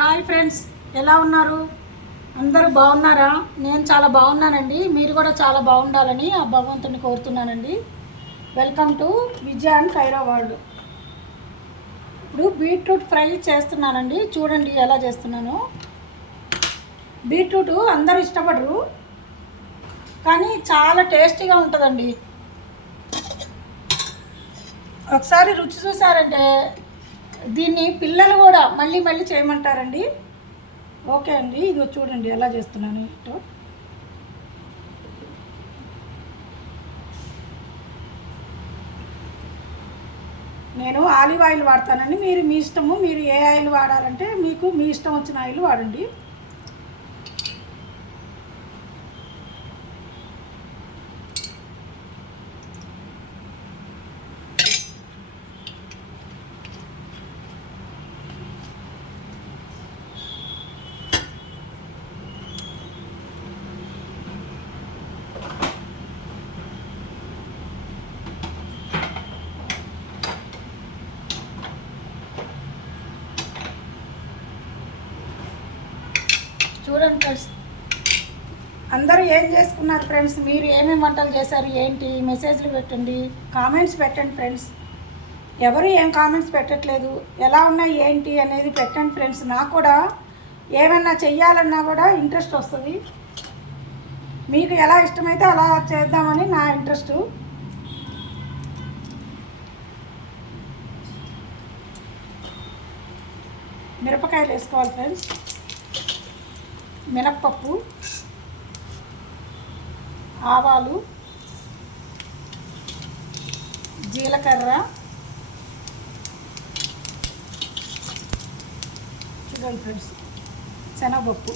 Hi friends, ఎలా ఉన్నారు? అందరూ బాగున్నారా? నేను చాలా బాగున్నానండి. మీరు కూడా చాలా బాగుండాలని ఆ భగవంతుని కోరుతున్నానండి. Welcome to Vijay and Kaira world. ఇప్పుడు బీట్రూట్ ఫ్రై చేస్తున్నానండి. చూడండి ఎలా చేస్తున్నాను. బీట్రూట్ అందరూ ఇష్టపడరు, కానీ చాలా టేస్టీగా ఉంటుందండి. ఒకసారి రుచి చూసారంటే దీన్ని పిల్లలు కూడా మళ్ళీ మళ్ళీ చేయమంటారండి. ఓకే అండి, ఇది చూడండి ఎలా చేస్తున్నాను. ఇటు నేను ఆలివ్ ఆయిల్ వాడతానండి. మీరు మీ ఇష్టము, మీరు ఏ ఆయిల్ వాడాలంటే మీకు మీ ఇష్టం వచ్చిన ఆయిల్ వాడండి. చూడండి ఫ్రెండ్స్, అందరూ ఏం చేసుకున్నారు ఫ్రెండ్స్? మీరు ఏమేమి వంటలు చేశారు ఏంటి? మెసేజ్లు పెట్టండి, కామెంట్స్ పెట్టండి ఫ్రెండ్స్. ఎవరు ఏం కామెంట్స్ పెట్టట్లేదు. ఎలా ఉన్నాయి ఏంటి అనేది పెట్టండి ఫ్రెండ్స్. నాకు కూడా ఏమన్నా చెయ్యాలన్నా కూడా ఇంట్రెస్ట్ వస్తుంది. మీకు ఎలా ఇష్టమైతే అలా చేద్దామని నా ఇంట్రెస్ట్. మిరపకాయలు వేసుకోవాలి ఫ్రెండ్స్. మినప్పప్పు, ఆవాలు, జీలకర్ర, చూడండి ఫ్రెండ్స్, శనగపప్పు,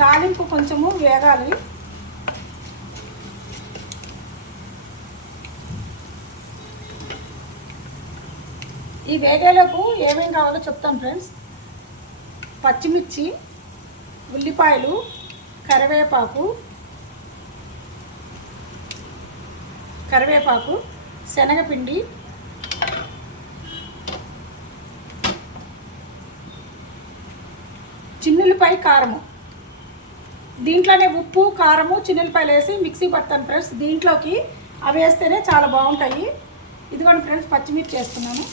తాలింపు కొంచెము వేగాలి. ఈ వేగేలోపు ఏమేమి కావాలో చెప్తాను ఫ్రెండ్స్. పచ్చిమిర్చి, ఉల్లిపాయలు, కరివేపాకు, శనగపిండి, చిన్నులపాయ, కారము. దీంట్లోనే ఉప్పు, కారము, చిన్నులపాయలు వేసి మిక్సీ పడతాను ఫ్రెండ్స్. దీంట్లోకి అవి వేస్తేనే చాలా బాగుంటాయి. ఇదిగోండి ఫ్రెండ్స్, పచ్చిమిర్చి వేస్తున్నాను.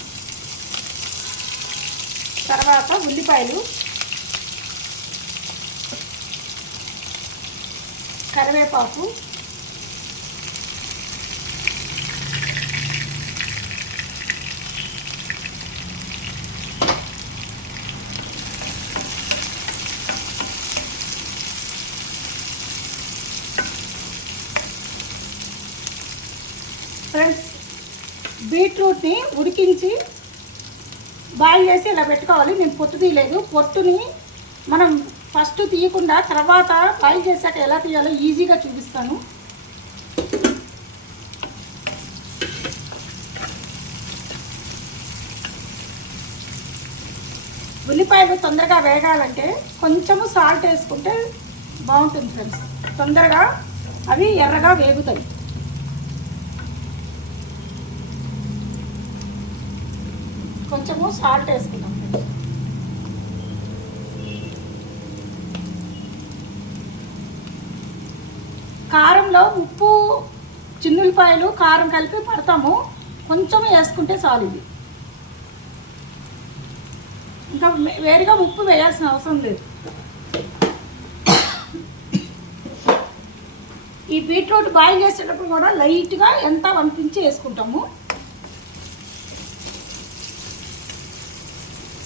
తర్వాత ఉల్లిపాయలు, కరివేపాకు, ఫ్రెండ్స్ బీట్రూట్ని ఉడికించి బాయిల్ చేసి ఇలా పెట్టుకోవాలి. నేను పొట్టు తీయలేదు. పొట్టుని మనం ఫస్ట్ తీయకుండా తర్వాత బాయిల్ చేశాక ఎలా తీయాలో ఈజీగా చూపిస్తాను. ఉల్లిపాయలు తొందరగా వేగాలంటే కొంచెము సాల్ట్ వేసుకుంటే బాగుంటుంది ఫ్రెండ్స్. తొందరగా అవి ఎర్రగా వేగుతాయి. కొంచెము సాల్ట్ వేసుకుందాం. కారంలో ఉప్పు, చిన్నులపాయలు, కారం కలిపి పడతాము. కొంచెం వేసుకుంటే చాలు. ఇది ఇంకా వేరుగా ఉప్పు వేయాల్సిన అవసరం లేదు. ఈ బీట్రూట్ బాయిల్ చేసేటప్పుడు కూడా లైట్గా ఎంత వంపించి వేసుకుంటాము.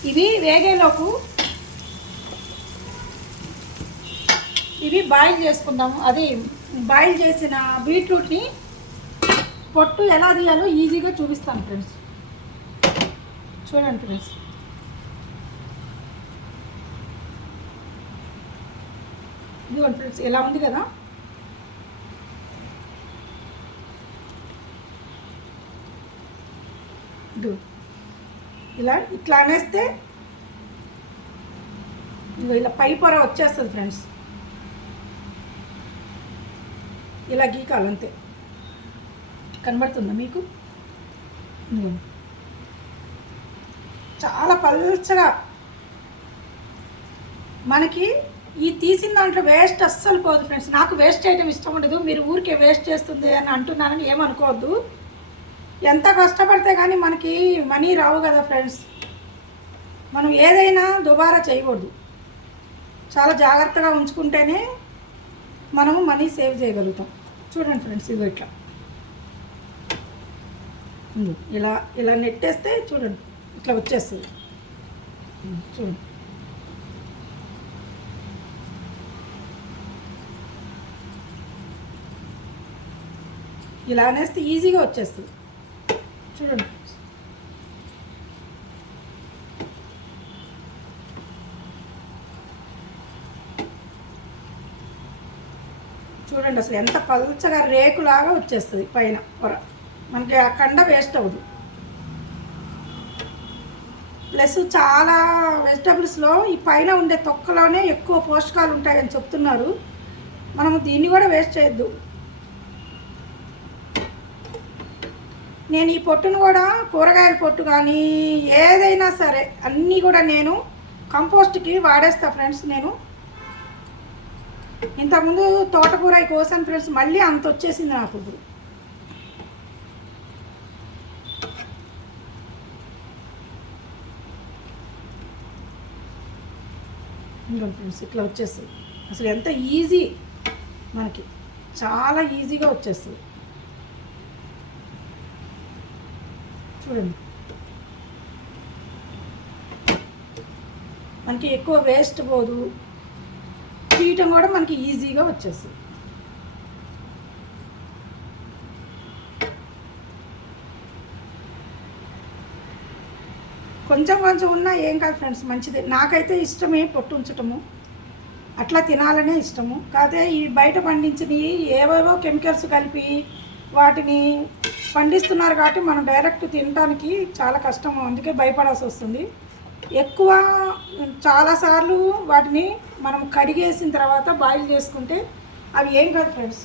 ఇవి వేగేలోపు ఇవి బాయిల్ చేసుకుందాము. అది బాయిల్ చేసిన బీట్రూట్ని పొట్టు ఎలా తీయాలో ఈజీగా చూపిస్తాను ఫ్రెండ్స్. చూడండి ఫ్రెండ్స్, ఇదిగోండి ఫ్రెండ్స్, ఎలా ఉంది కదా. ఇట్లా అనేస్తే ఇలా పై పొర వచ్చేస్తుంది ఫ్రెండ్స్. ఇలా గీకాలి అంతే. కనబడుతుందా మీకు? చాలా పల్చగా. మనకి ఈ తీసిన దాంట్లో వేస్ట్ అస్సలు పోదు ఫ్రెండ్స్. నాకు వేస్ట్ చేయడం ఇష్టం ఉండదు. మీరు ఊరికే వేస్ట్ చేస్తుంది అని అంటున్నానని ఏమనుకోవద్దు. ఎంత కష్టపడితే కానీ మనకి మనీ రావు కదా ఫ్రెండ్స్. మనం ఏదైనా దుబారా చేయకూడదు. చాలా జాగ్రత్తగా ఉంచుకుంటేనే మనము మనీ సేవ్ చేయగలుగుతాం. చూడండి ఫ్రెండ్స్, ఇది ఇట్లా ఇలా ఇలా నెట్టేస్తే చూడండి ఇట్లా వచ్చేస్తుంది. చూడండి, ఇలా అనేస్తే ఈజీగా వచ్చేస్తుంది. చూడండి చూడండి అసలు ఎంత పల్చగా రేకులాగా వచ్చేస్తుంది పైన పొర. మనకి ఆ కండ వేస్ట్ అవ్వదు. ప్లస్ చాలా వెజిటబుల్స్లో ఈ పైన ఉండే తొక్కలోనే ఎక్కువ పోషకాలు ఉంటాయని చెప్తున్నారు. మనము దీన్ని కూడా వేస్ట్ చేయొద్దు. నేను ఈ పొట్టును కూడా కూరగాయల పొట్టు కానీ ఏదైనా సరే అన్నీ కూడా నేను కంపోస్ట్కి వాడేస్తా ఫ్రెండ్స్. నేను ఇంతకుముందు తోటకూర కోసాను ఫ్రెండ్స్, మళ్ళీ అంత వచ్చేసింది నాకు ఇప్పుడు. ఫ్రెండ్స్ ఇట్లా వచ్చేస్తుంది. అసలు ఎంత ఈజీ, మనకి చాలా ఈజీగా వచ్చేస్తుంది. చూడండి, మనకి ఎక్కువ వేస్ట్ పోదు. తీయటం కూడా మనకి ఈజీగా వచ్చేస్తుంది. కొంచెం కొంచెం ఉన్నా ఏం కాదు ఫ్రెండ్స్, మంచిదే. నాకైతే ఇష్టమే పొట్టు ఉంచటము, అట్లా తినాలనే ఇష్టము. కాదే ఈ బయట పండించినవి ఏవేవో కెమికల్స్ కలిపి వాటిని పండిస్తున్నారు కాబట్టి మనం డైరెక్ట్ తినడానికి చాలా కష్టము. అందుకే భయపడాల్సి వస్తుంది. ఎక్కువ చాలాసార్లు వాటిని మనం కడిగేసిన తర్వాత బాయిల్ చేసుకుంటే అవి ఏం కాదు ఫ్రెండ్స్.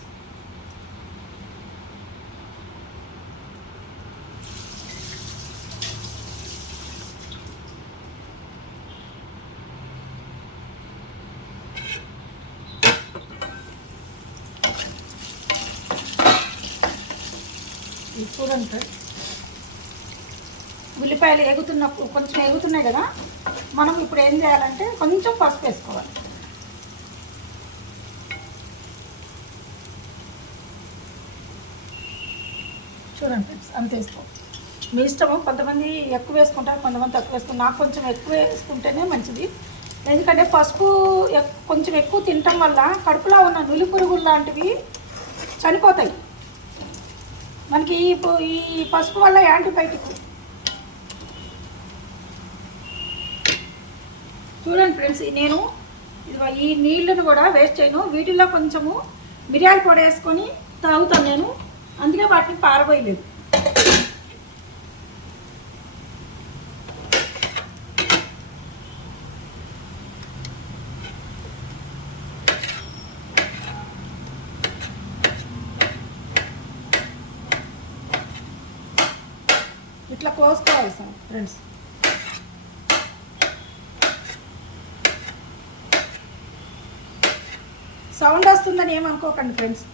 చూడండి ఫ్రెండ్స్, ఉల్లిపాయలు ఎగుతున్నప్పుడు కొంచెం ఎగుతున్నాయి కదా, మనం ఇప్పుడు ఏం చేయాలంటే కొంచెం పసుపు వేసుకోవాలి. చూడండి ఫ్రెండ్స్, అంత వేసుకో. మీ ఇష్టము. కొంతమంది ఎక్కువ వేసుకుంటారు, కొంతమంది తక్కువ వేసుకుంటారు. నాకు కొంచెం ఎక్కువ వేసుకుంటేనే మంచిది. ఎందుకంటే పసుపు కొంచెం ఎక్కువ తినటం వల్ల కడుపులో ఉన్న నులి పురుగులు లాంటివి చనిపోతాయి. మనకి ఈ పసుపు వల్ల యాంటీబయాటిక్. చూడండి ఫ్రెండ్స్, నేను ఈ నీళ్ళను కూడా వేస్ట్ చేయను. వీటిల్లో కొంచెము మిరియాల పొడి వేసుకొని తాగుతాను నేను, అందుకే వాటిని పారబోయలేదు. ఇట్లా కోసుకోవాలి సార్ ఫ్రెండ్స్. సౌండ్ వస్తుందని ఏమనుకోకండి ఫ్రెండ్స్.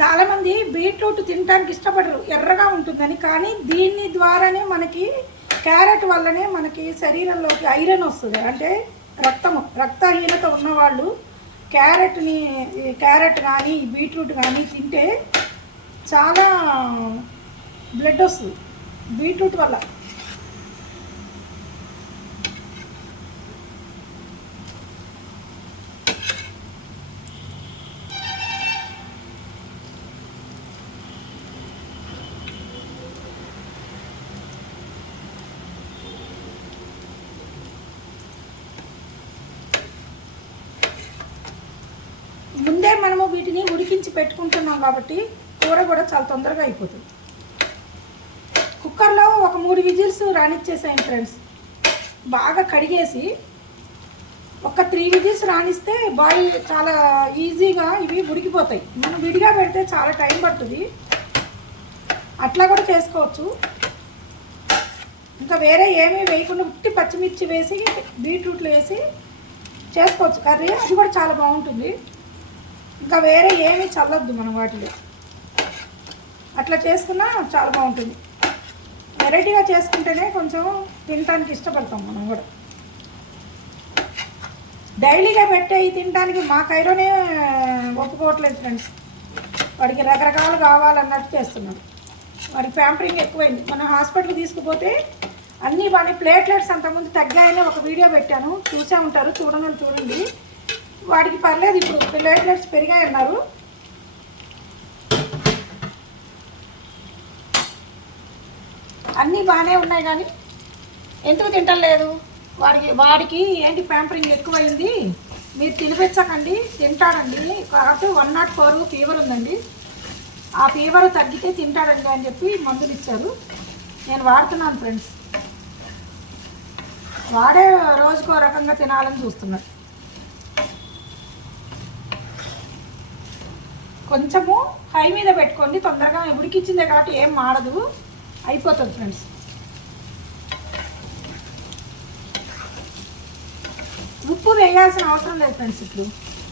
చాలామంది బీట్రూట్ తినడానికి ఇష్టపడరు, ఎర్రగా ఉంటుందని. కానీ దీని ద్వారానే మనకి క్యారెట్ వల్లనే మనకి శరీరంలోకి ఐరన్ వస్తుంది. అంటే రక్తహీనత ఉన్నవాళ్ళు క్యారెట్ కానీ బీట్రూట్ కానీ తింటే చాలా బ్లడ్ వస్తుంది బీట్రూట్ వల్ల. వీటిని ఉడికించి పెట్టుకుంటున్నాం కాబట్టి కూర కూడా చాలా తొందరగా అయిపోతుంది. కుక్కర్లో ఒక 3 విజిల్స్ రానిచ్చేసాను ఫ్రెండ్స్. బాగా కడిగేసి ఒక 3 విజిల్స్ రానిస్తే బాయిల్ చాలా ఈజీగా ఇవి ఉడికిపోతాయి. మనం విడిగా పెడితే చాలా టైం పడుతుంది. అట్లా కూడా చేసుకోవచ్చు. ఇంకా వేరే ఏమీ వేయకుండా ఉట్టి పచ్చిమిర్చి వేసి బీట్రూట్లు వేసి చేసుకోవచ్చు కర్రీ. అది కూడా చాలా బాగుంటుంది. ఇంకా వేరే ఏమీ చల్లొద్దు మనం వాటిలో. అట్లా చేసుకున్నా చాలా బాగుంటుంది. వెరైటీగా చేసుకుంటేనే కొంచెం తినడానికి ఇష్టపడతాం మనం కూడా. డైలీగా పెట్టే తినడానికి మా కైరోనే ఒప్పుకోవట్లేదు ఫ్రెండ్స్. వాడికి రకరకాలు కావాలన్నట్టు చేస్తున్నాడు. వాడికి ప్యాంపరింగ్ ఎక్కువైంది. మనం హాస్పిటల్కి తీసుకుపోతే అన్నీ వాడి ప్లేట్లెట్స్ అంతకుముందు తగ్గాయని ఒక వీడియో పెట్టాను, చూసే ఉంటారు. చూడండి. వాడికి పర్లేదు, ఇప్పుడు ప్లేట్లెట్స్ పెరిగాయన్నారు. అన్నీ బాగానే ఉన్నాయి కానీ ఎందుకు తింటలేదు? వాడికి ఏంటి ప్యాంపరింగ్ ఎక్కువైంది. మీరు తినిపించకండి, తింటాడండి. కాబట్టి 104 ఫీవర్ ఉందండి. ఆ ఫీవర్ తగ్గితే తింటాడండి అని చెప్పి మందులు ఇచ్చారు. నేను వాడుతున్నాను ఫ్రెండ్స్. వాడే రోజుకో రకంగా తినాలని చూస్తున్నాడు. కొంచెము హై మీద పెట్టుకోండి, తొందరగా ఉడికిచ్చిందే కాబట్టి ఏం మాడదు, అయిపోతుంది ఫ్రెండ్స్. ఉప్పు వేయాల్సిన అవసరం లేదు ఫ్రెండ్స్ ఇప్పుడు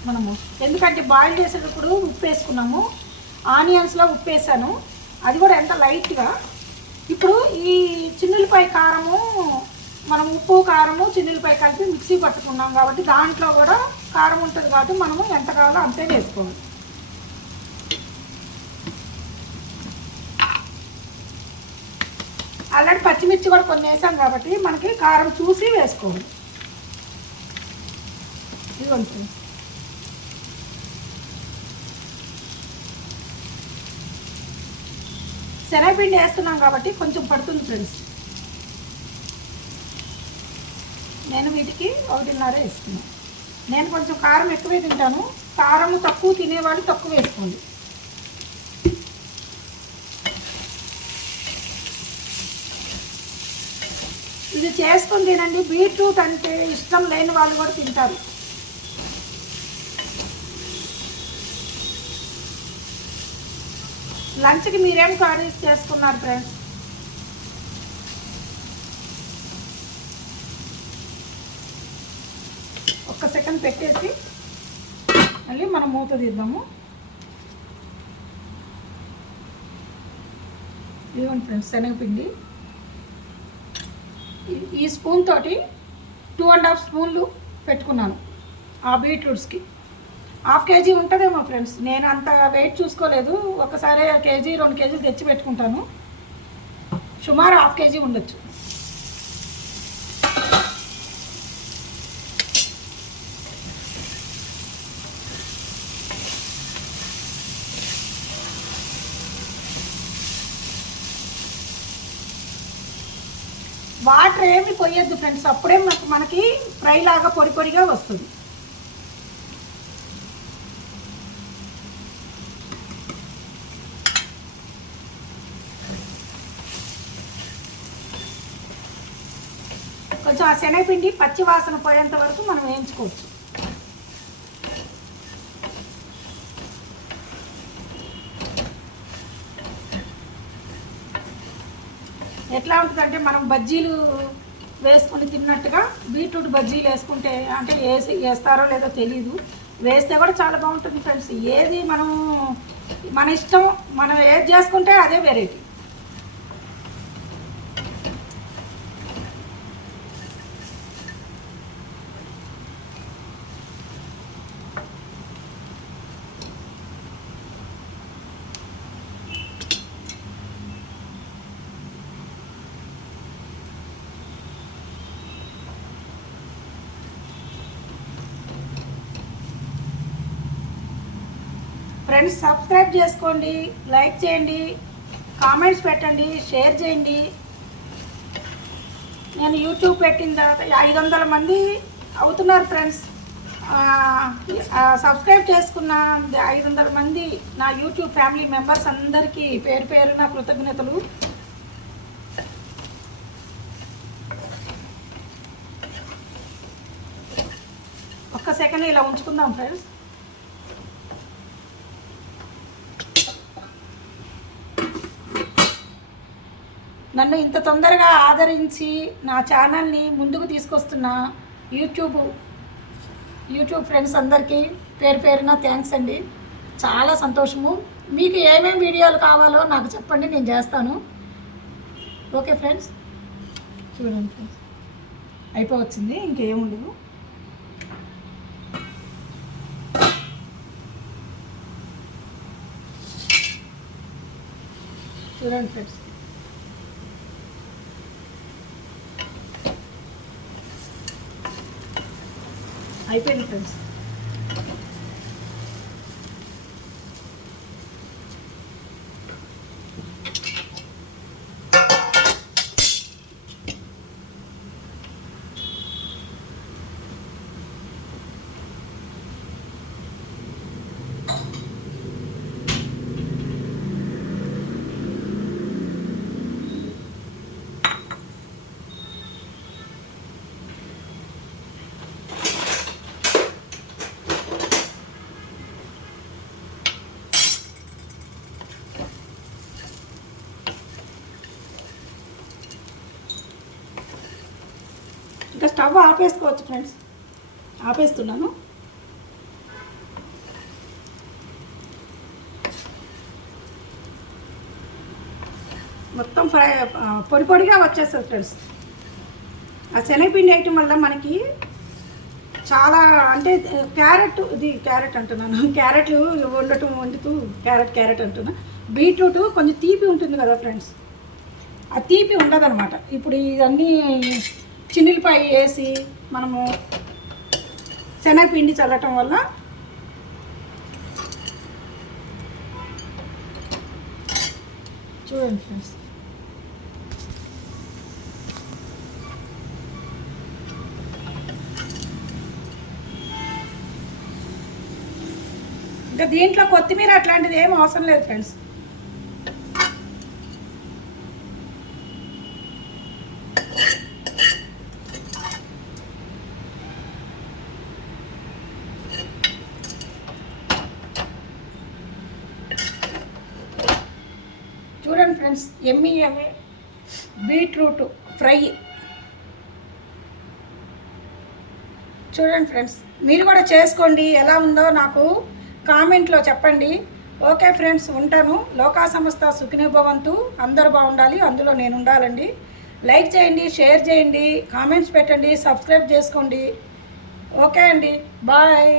మనము, ఎందుకంటే బాయిల్ చేసేటప్పుడు ఉప్పు వేసుకున్నాము. ఆనియన్స్లో ఉప్పు వేసాను, అది కూడా ఎంత లైట్గా. ఇప్పుడు ఈ చిన్నులపై కారము మనం ఉప్పు కారము చిన్నులపై కలిపి మిక్సీ పట్టుకున్నాం కాబట్టి దాంట్లో కూడా కారం ఉంటుంది కాబట్టి మనము ఎంత కావాలో అంతే వేసుకోవాలి. ఆల్రెడీ పచ్చిమిర్చి కూడా కొన్ని వేసాం కాబట్టి మనకి కారం చూసి వేసుకోవాలి. ఇదిగోండి, శనగపిండి వేస్తున్నాం కాబట్టి కొంచెం పడుతుంది ఫ్రెండ్స్. నేను వీటికి 1.5 వేస్తున్నాను. నేను కొంచెం కారం ఎక్కువే తింటాను. కారం తక్కువ తినేవాళ్ళు తక్కువ వేసుకోండి. ఇది చేసుకొని తినండి. బీట్రూట్ అంటే ఇష్టం లేని వాళ్ళు కూడా తింటారు. లంచ్కి మీరేం కర్రీస్ చేసుకున్నారు ఫ్రెండ్స్? ఒక్క సెకండ్ పెట్టేసి మళ్ళీ మనం మూత తీద్దాము. ఇదిగోండి ఫ్రెండ్స్, శనగపిండి ఈ స్పూన్ తోటి 2.5 స్పూన్లు పెట్టుకున్నాను. ఆ బీట్రూట్స్కి 1/2 కేజీ ఉంటుందేమో ఫ్రెండ్స్. నేను అంత వెయిట్ చూసుకోలేదు. ఒకసారి 1 కేజీ 2 కేజీలు తెచ్చి పెట్టుకుంటాను. సుమారు 1/2 కేజీ ఉండొచ్చు. వాటర్ ఏమి పోయొద్దు ఫ్రెండ్స్, అప్పుడే మనకి ఫ్రై లాగా పొడి పొడిగా వస్తుంది. కొంచెం ఆ శనగపిండి పచ్చి వాసన పోయేంత వరకు మనం వేయించుకోవచ్చు. ఎట్లా ఉంటుందంటే మనం బజ్జీలు వేసుకొని తిన్నట్టుగా బీట్రూట్ బజ్జీలు వేసుకుంటే, అంటే వేస్తారో లేదో తెలీదు, వేస్తే కూడా చాలా బాగుంటుంది ఫ్రెండ్స్. ఏది మన ఇష్టం, మనం ఏది చేసుకుంటే అదే వెరైటీ. ఫ్రెండ్స్, సబ్స్క్రైబ్ చేసుకోండి, లైక్ చేయండి, కామెంట్స్ పెట్టండి, షేర్ చేయండి. నేను యూట్యూబ్ పెట్టిన తర్వాత 500 మంది అవుతున్నారు ఫ్రెండ్స్. సబ్స్క్రైబ్ చేసుకున్న 500 మంది నా యూట్యూబ్ ఫ్యామిలీ మెంబర్స్ అందరికీ పేరు పేరున కృతజ్ఞతలు. ఒక్క సెకండ్ ఇలా ఉంచుకుందాం ఫ్రెండ్స్. నన్ను ఇంత తొందరగా ఆదరించి నా ఛానల్ని ముందుకు తీసుకొస్తున్న యూట్యూబ్ ఫ్రెండ్స్ అందరికీ పేరు పేరున థ్యాంక్స్ అండి. చాలా సంతోషము. మీకు ఏమేమి వీడియోలు కావాలో నాకు చెప్పండి, నేను చేస్తాను. ఓకే ఫ్రెండ్స్, చూడండి ఫ్రెండ్స్, అయిపోవచ్చింది, ఇంకేముండదు. చూడండి ఫ్రెండ్స్, అయిపోయింది ఫ్రెండ్స్. ఇంకా స్టవ్ ఆపేసుకోవచ్చు ఫ్రెండ్స్. ఆపేస్తున్నాను. మొత్తం పొడి పొడిగా వచ్చేస్తుంది ఫ్రెండ్స్. ఆ శనగపిండి వేయటం వల్ల మనకి చాలా, అంటే క్యారెట్ అంటున్నాను, క్యారెట్లు వండుతూ క్యారెట్ అంటున్నా. బీట్రూట్ కొంచెం తీపి ఉంటుంది కదా ఫ్రెండ్స్, ఆ తీపి ఉండదన్నమాట. ఇప్పుడు ఇవన్నీ చిన్నిలపాయ వేసి మనము శనగపిండి చల్లటం వల్ల చూడండి ఫ్రెండ్స్, ఇంకా దీంట్లో కొత్తిమీర అట్లాంటిది ఏం అవసరం లేదు ఫ్రెండ్స్. చూడండి ఫ్రెండ్స్, ఎమ్మీ బీట్రూట్ ఫ్రై. చూడండి ఫ్రెండ్స్, మీరు కూడా చేసుకోండి, ఎలా ఉందో నాకు కామెంట్లో చెప్పండి. ఓకే ఫ్రెండ్స్, ఉంటాను. లోకా సంస్థ సుఖినో భవంతు. అందరూ బాగుండాలి, అందులో నేను ఉండాలండి. లైక్ చేయండి, షేర్ చేయండి, కామెంట్స్ పెట్టండి, సబ్స్క్రైబ్ చేసుకోండి. ఓకే అండి, బాయ్.